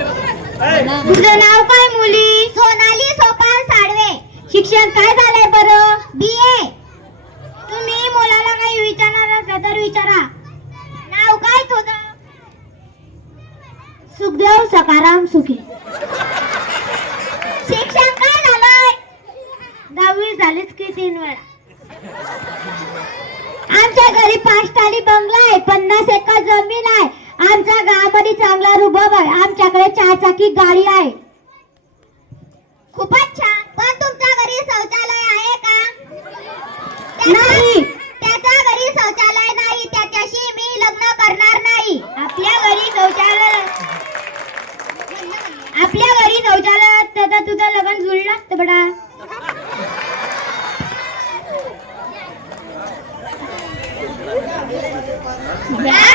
तुझं नाव काय मुली? सोनाली सोपान साडवे शिक्षण काय झालंय बरं? बी ए तुम्ही मुलाला काही विचारणार का तर विचारा नाव काय तुझं सुखदेव सकाराम सुखे. शिक्षण काय झालंय? दहावी झालीच की तीन वेळा. आमच्या घरी पाच टाली बंगला आहे पन्नास एकर जमीन आहे. आमच्या गावामध्ये चांगला रुबाब आहे. आमच्याकडे चार चाकी गाडी आहे. खूपच छान. पण तुमच्या घरी शौचालय आहे का? नाही त्याच्या घरी शौचालय नाही त्याच्याशी मी लग्न करणार नाही आपल्या घरी शौचालय आपल्या घरी शौचालय तर तुझं लग्न जुळलं असतं बडा काय